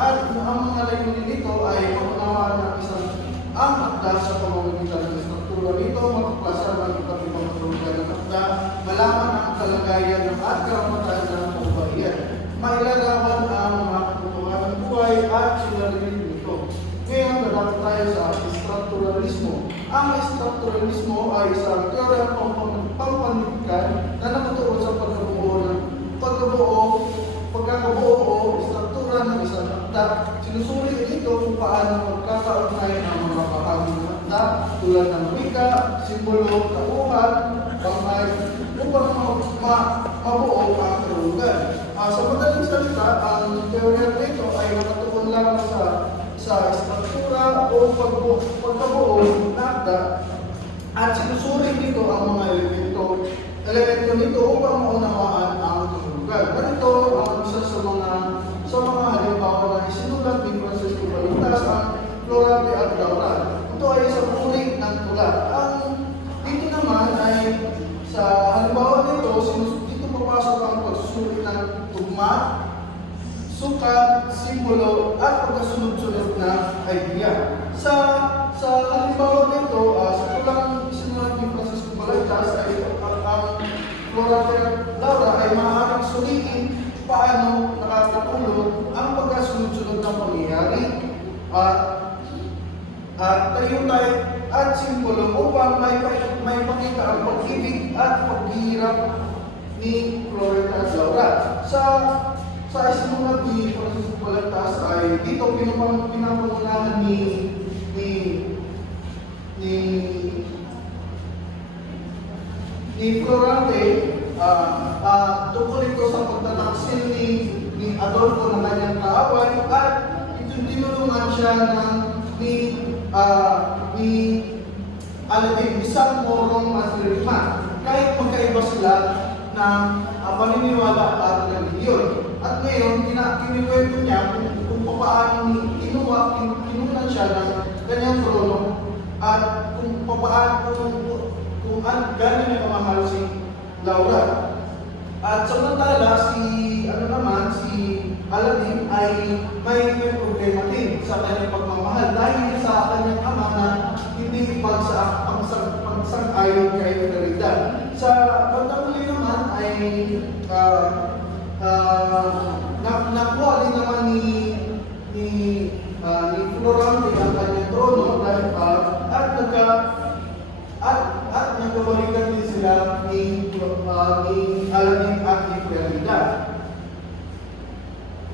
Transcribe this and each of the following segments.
at ang mga layunin nito ay maunawaan ng isang ang akda sa pamamagitan ng struktura nito, matuklasan ang iba't ibang kahulugan ng akda, malaman ang kalagayan ng at karapatan ng kababayan, mailarawan ang mga katotohanan ng buhay at sinalihin nito. Ngayon, dadako tayo sa strukturalismo. Ang strukturalismo ay isang teorya pampanitikan na nakatuon sa pagkakabuo o struktura ng isang akda. Sinusuri nito kung paano magkakaugnay ang mga bahagi ng akda tulad ng wika, simbolo, tauhan, bangay, upang mabuo ang kahulugan. Sa madaling salita, ang teorya nito ay nakatuon lang sa struktura o pagkabuo ng akda at sinusuri nito ang mga elemento nito upang maunawaan ang kahulugan. Ganito ang isa sa mga halimbawa na isinulat ni Francisco Balitas ang Florante at Laura. Ito ay isang uri ng tula. Dito naman ay sa halimbawa nito, dito papasok ang pagsusuri ng tugma, sukat, simbolo, at pagkasunod-sunod na idea. Sa halimbawa nito, sa tulang isinulat ni Francisco Balitas ay ang Florante at Laura ay maaaring suliin paano nakakatulong ang pagkasunod-sunod ng pangyayari at tayutay at simbolo upang may pakita ang pag-ibig at paghihirap ni Florante at Laura. Sa isinulat ni Francisco Balitas ay dito pinapangunahan ni Florante tungkol ito sa pagtataksil ni Adolfo ng kanyang kaaway at tinulungan siya ni Aladdin, isang morong maslirima. Kahit magkaiba sila ng paniniwala at religiyon. At ngayon, kinikwento niya kung paano kinunan siya ng kanyang trono at kung gano'n niya kamahal si Laura. At samantala, si Aladdin ay may problema din sa kanyang pagmamahal dahil sa kanyang ama na hindi pagsang-ayon kay Merida. Sa bandang huli naman ay nakuha din naman ni Florante ang kanyang trono at nagkabalikan din sila ni Aladdin at ni Merida.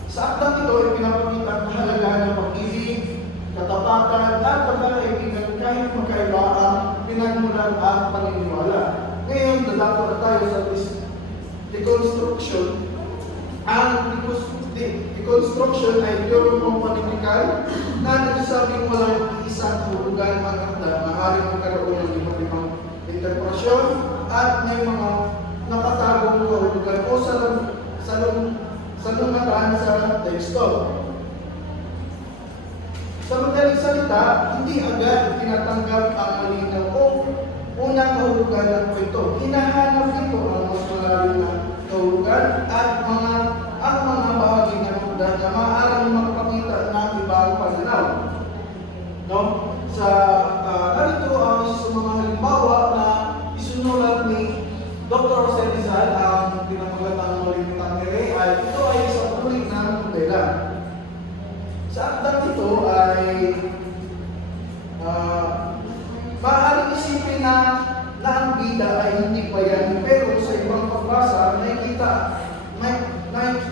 Sa akdang ito ay pinapakita ang kahalagahan ng pag-ibig, katapatan at pagkakaibigan kahit magkaiba ang pinagmulan at paniniwala. Ngayon, dadako na tayo sa deconstruction. Ang deconstruction ay teorya pampanitikan na nagsasabing walang isang kahulugan ang akda, maaaring magkaroon ng iba't ibang interpretasyon at may mga nakatagong kahulugan o salungatan sa teksto. Sa madaling salita, hindi agad tinatanggap ang malinaw o unang kahulugan ng kwento. Hinahanap nito ang mas malalim na kahulugan at ang mga bahagi ng akda na maaaring magpakita ng ibang pananaw. Narito ang sa mga halimbawa na isinulat ni Dr. Jose Rizal, ang pinamagatang Malimitang Nere, ay ito ay isang uri ng nobela. Sa akdang ito ay maaaring isipin na ang bida ay hindi bayani, pero sa ibang pagbasa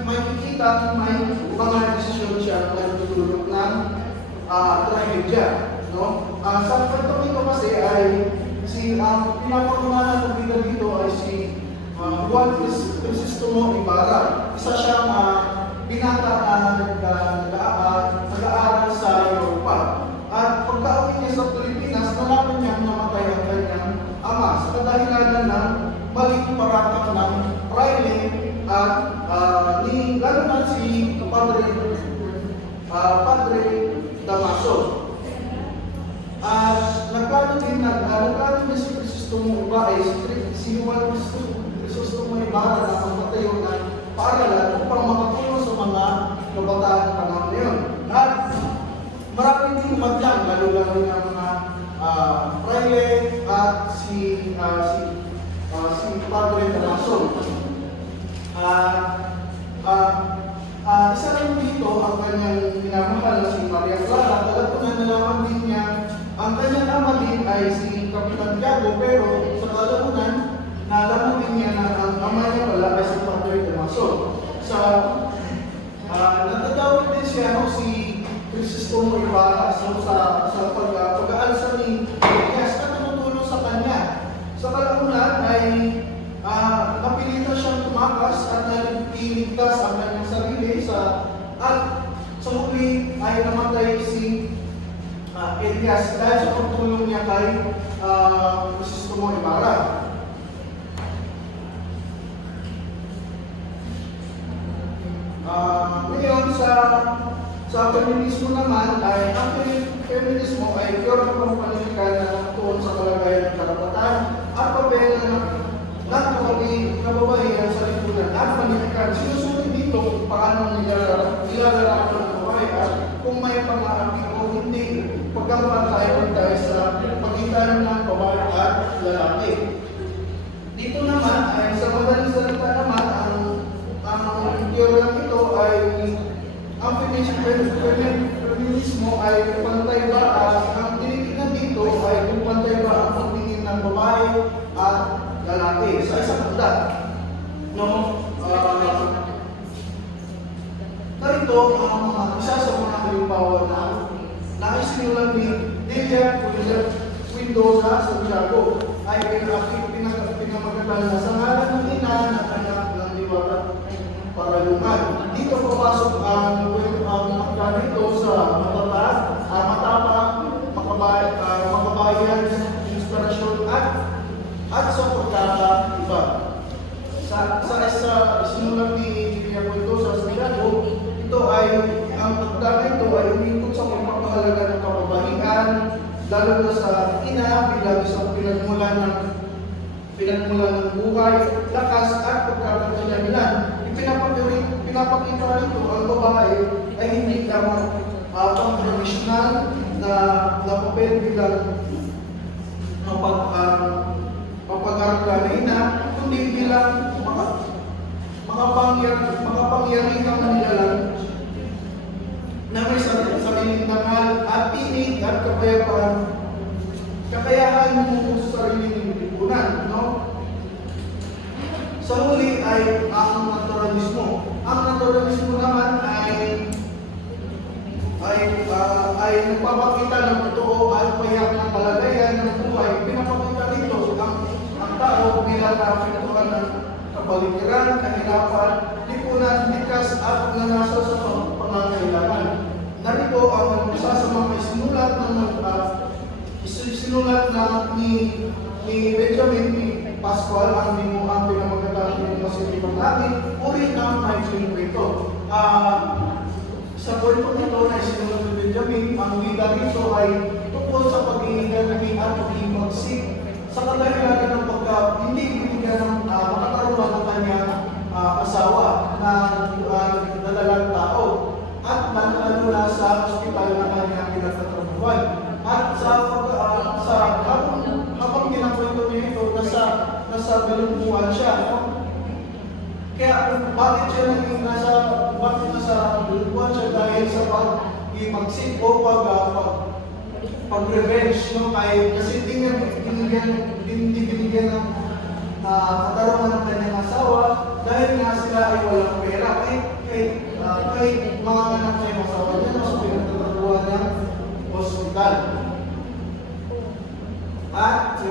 makikita may mga desisyon siya na tutulog ng trahedya. Sa kwentong ito kasi ay pinapangunahan ng bida dito ay si Juan Crisostomo Ibarra. Isa siyang binata na nag-aaral sa Europa. At pagka-uwi niya sa Pilipinas, nalaman niyang namatay ang kanyang ama sa kadahilanan ng maling paratang ng Praile at lalo na si Padre Damaso. Nagplano din si Crisostomo Ibarra si Juan Crisostomo Ibarra na magpatayo ng paaralan upang makatulong sa mga kabataan panahon na yun. maraming din madlang, lalo-lalo na mga private at si Padre Damaso. Isa rin dito ang kanyang minamahal na si Maria Clara. Dahil kung nalaman din niya, ang kanyang ama din ay si Kapitan Tiago, pero sa kalaunan, nalaman din niya na ang ama niya pala ay si Padre Damaso. Natatawag din siya si Crisostomo Ibarra sa pag-aalsa ni Elias at tumutulong sa kanya. Sa kalaunan ay napilitan siyang tumakas at naligtas ang kanyang sarili at sa huli ay namatay si Elias dahil sa pagtulong niya kay Crisostomo Ibarra. Ngayon sa feminismo naman ay ang feminismo ay pure na pampanilikan na tuon sa kalagayan ng karapatan at papel ng kababaihan sa lipunan at panilikan. Sinusunod dito kung paano nilalarapan ng babae at kung may pang-aapi o hindi pagkamatay tayo sa pagitan ng babae at lalaki. Dito naman ay sa madaling salita naman ang teorya ito ay ang feminismo ay pantay ba ang tinitingnan dito ay kung pantay ba ang pagtingin ng babae at lalaki sa isang banda. Narito ang isa sa mga halimbawa na naisinulan ni Delia Quindosa Santiago ay pinamagatan na sa ngalan ng ina ng anak ng Diwata Paralungan. Dito papasok ang ganito sa matapang, makabayan, inspirasyon at sa pagkakaiba. Sa sinulat ni Delia Quindosa Santiago, ito ay ang pagdaan ito ay umikot sa pagpapahalaga ng kababaihan, lalo na sa ina bilang isang pinagmulan ng buhay, lakas at pagkakailangan. Pinapakita nito ang babae ay hindi lamang ang tradisyonal na papel bilang mapag-arap na ina, kundi bilang makapangyarihang nilalang na may sariling dangal at tinig at kakayahan mo sa sariling lipunan, no? Sa huli ay ang naturalismo. Ang naturalismo naman ay nagpapakita ng totoo at payak ng kalagayan ng buhay. Pinapakita nito ang tao bilang napintuan ng kapaligiran, kahirapan, lipunan, likas at nanasa sa pangangailangan. Narito ang isa sa mga sinulat ni Benjamin Pascual ang pinamagandang ng masipipang natin, uri ng maikling kwento. Sa kwento nito na sinulat ni Benjamin, ang bida nito ay tungkol sa pag-iigan at pag-iimagsik sa kadahilan ng hindi binigyan ng makakaroon ng kanyang asawa na nalalang tao at lalo na sa ospital na kanyang pinagtatrabuhan. At habang ginakwento niya ito, nasa bilungguan siya, no? Kaya bakit nasa bilungguan siya dahil sa pag-imagsik o pag-revenge, no? Kasi hindi binigyan ng katarungan ng kanyang asawa dahil nga sila ay walang pera. Kahit mga anak na yung asawa niya, nasa pinagtatrabuhan ng hospital. At